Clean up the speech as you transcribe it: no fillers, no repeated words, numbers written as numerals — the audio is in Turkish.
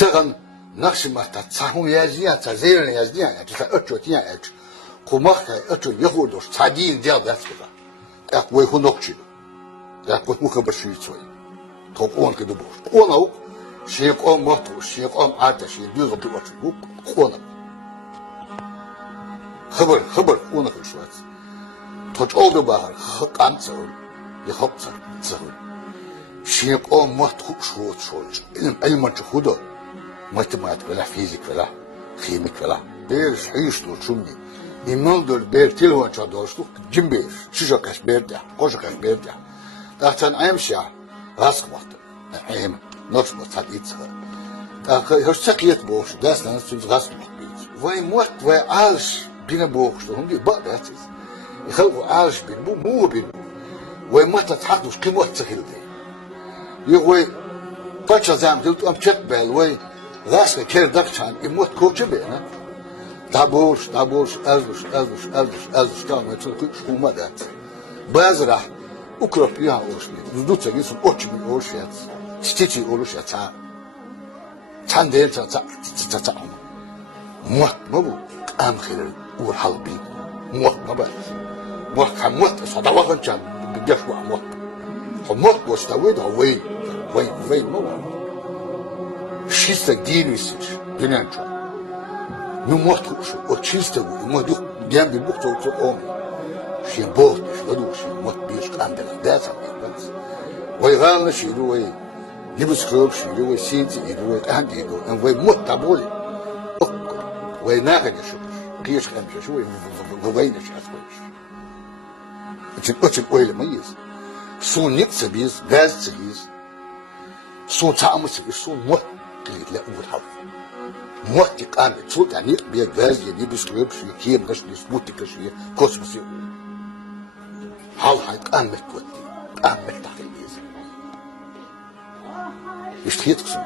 تغن نقش ما تتصحون يازنيا تزيرن يازنيا تلا أتشو تيا أتش كماخ أتشو يهودوش تعدين ديال ذات كذا أقوي هو نقشي أقوي هو خبر شيء شوي توقون كده بوش قونا هو شيء قام ماتو شيء قام عادة شيء بيزو بيوتش هو قونا خبر قونا كل شوية توش أول بحر خام تسول يخب تسول شيء قام ماتو شو علم تخوده matematik vela, fizik vela, kimik vela. Bir hiç durçumni. İmnoldur bir tilhoça dostluk, cimbir, şişakaş berdi, koşakaş berdi. Dağçan ayımşa, rask vakti. Ayım, nasıl mı saditsa. Dağ hoşçakiyet boğuşu, dersden söz rask vakti. Vay muht, vay ağış, bine boğuştu. Hundi bak dersiz. İhalgu ağış bin, bu mu bin. Vay muhta tahduş, kim muht sıkıldı. Yok vay, paça zamdıldı, am çekbel, vay, Raska kerdakçan imot koçu bena. Dabuş, azbuş, kalma çünkü şuma da. Bazıra ukrop ya oluşmuyor. Duduça gitsin oçmi oluşuyor. Çiçeği oluşuyor. Çan değil ça. Muht mu bu? Amkhir ur halbi. Muht mu bu? Muht kan muht sadavakın çan bir yaşwa muht. Muht bu stavı da vay mu bu? Чисто действуешь, динамично. Ну, может, вот чисто, мы дух, демби бух, то он. Шин бог, что душ, вот бьешь камбела, да, сам, вой гална, широй, не бы скрып, широй, синти, и другой, анди, и другой, вой мот таболи. Вой нагоня, что киешь камбела, что вой война сейчас ходишь. Очень ойлема есть. Сон ник цебиз, газ цебиз, сон цамы цебиз, сон мот. لا أول حرف موتي قامت صوت يعني بيجاز يعني بيسكريبش كيم غش بيسموتي كشيء كوسموس هاي قامت توتي قامت تحت الميز مش تيتكسر